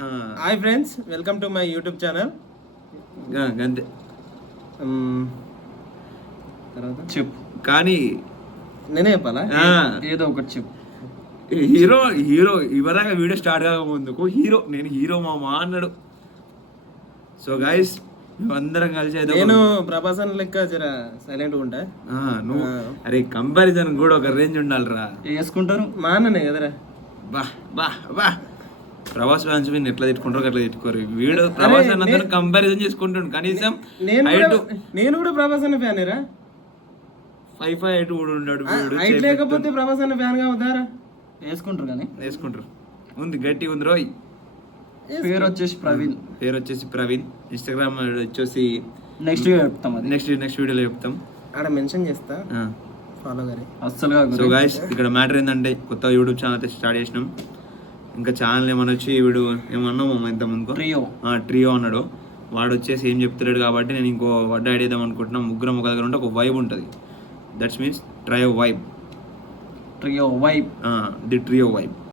Hi friends, welcome to my YouTube channel. అంతే తర్వాత చెప్పు కానీ నేనే చెప్పాలా? ఏదో ఒకటి చెప్పు. హీరో ఇవరాగా వీడియో స్టార్ట్ కాక ముందుకు నేను హీరో మామా అన్నాడు. సో గైస్ మేమందరం కలిసి నేను ప్రభాసన్ లెక్క జర సైలెంట్ గా ఉంటా. నువ్వు అరే కంపారిజన్ కూడా ఒక రేంజ్ ఉండాలిరా. వేసుకుంటారు మా అన్ననే కదరా. బా బా బా ప్రభాస్ ఫ్యాన్స్ వీడిని ఎట్లా తిట్టుకుంటారో అట్లా తిట్టుకోరు. వీడు ప్రభాస్ అన్న కంపారిజన్ చేసుకుంటుండు. కనీసం నేను కూడా ప్రభాస్ అన్న ఫ్యాన్ రా. 5'5" హైట్ కూడా ఉన్నాడు. హైట్ లేకపోతే ప్రభాస్ అన్న ఫ్యాన్ గా అవుతారా? వేసుకుంటారు ఉంది గట్టి ఉంది రోయ్. పేరు వచ్చేసి ప్రవీణ్. ఇన్స్టాగ్రామ్ వచ్చేసి నెక్స్ట్ వీడియోలో చెప్తాం. ఆడ మెన్షన్ చేస్తా, ఫాలో గారి అస్సలు. సో గైస్ ఇక్కడ మ్యాటర్ ఏంటంటే కొత్త యూట్యూబ్ ఛానల్ అయితే స్టార్ట్ చేసినాం. ఇంకా ఛానల్ ఏమన్నా వచ్చి వీడు ఏమన్నాము ఇంత ముందుకు ట్రియో అన్నాడు. వాడు వచ్చేసి ఏం చెప్తున్నాడు కాబట్టి నేను ఇంకో వడ్డ ఐడియా వేద్దాం అనుకుంటున్నాం. ముగ్గురం ఒక దగ్గర ఉంటే ఒక వైబ్ ఉంటుంది. That's means trio vibe. The trio vibe.